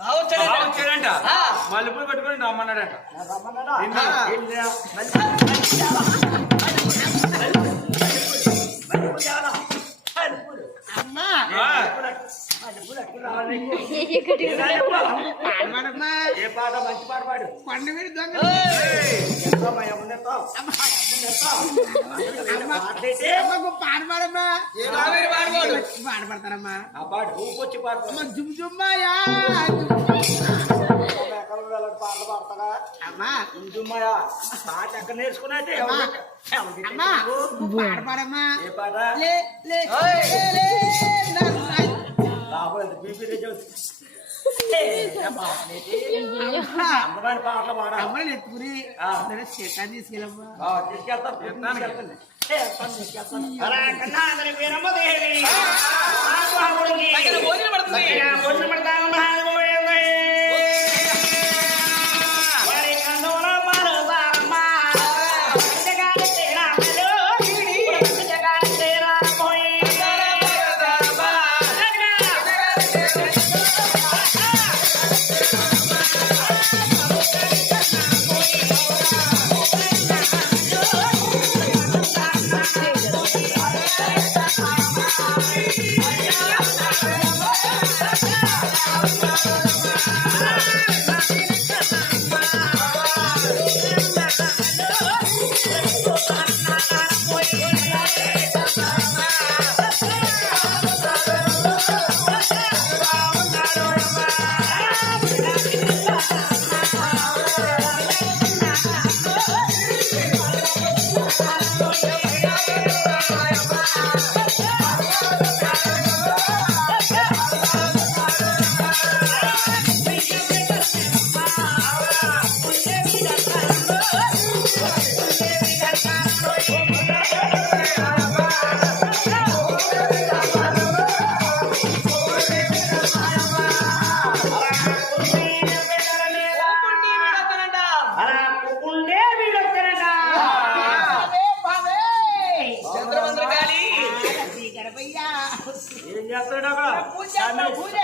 వచ్చాడంట మల్లెపూలు పెట్టుకుని రమ్మన్నాడంట. ఏ పాట మంచి పాట పాడు. పండు మీరు దొంగ. పాడమ్మా. ಮಾಡ್ಬಾರ್ತಾರಮ್ಮ ಹಬ್ಬ ಹೂವು ಚಿಪಾಡ್ತಾರ ಜುಮ್ ಜುಮ್ಮಯ್ಯ అమ్మా ఉంటుమ్మాయా పాట ఎక్కడ నేర్చుకున్నట్టే అమ్మా పాడపాడమ్మా ఏ పాట లే లే లే లే లే లే లే లే లే లే లే అమ్మగారి పాటలు పాడ అమ్మని ఎత్తుకుని చేతాన్ని తీసుకెళ్ళమ్మా తీసుకెళ్తాను రాజుల పూజ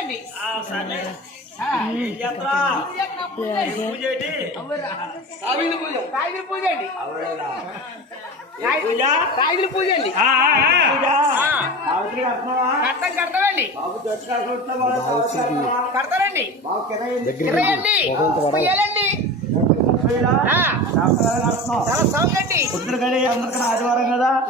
కడతారండి. కిరయండి పుయ్యాలండి చాలా సౌండ్ అండి. అందరికీ ఆదివారం కదా?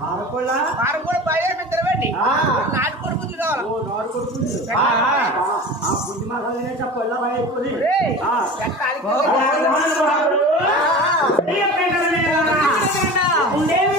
పారకూడ బాగా పెట్టారండి నాటు కొడుకు కావాలి బుద్ధి మాసాలే చెప్పల్లా బాగా ఉండేవి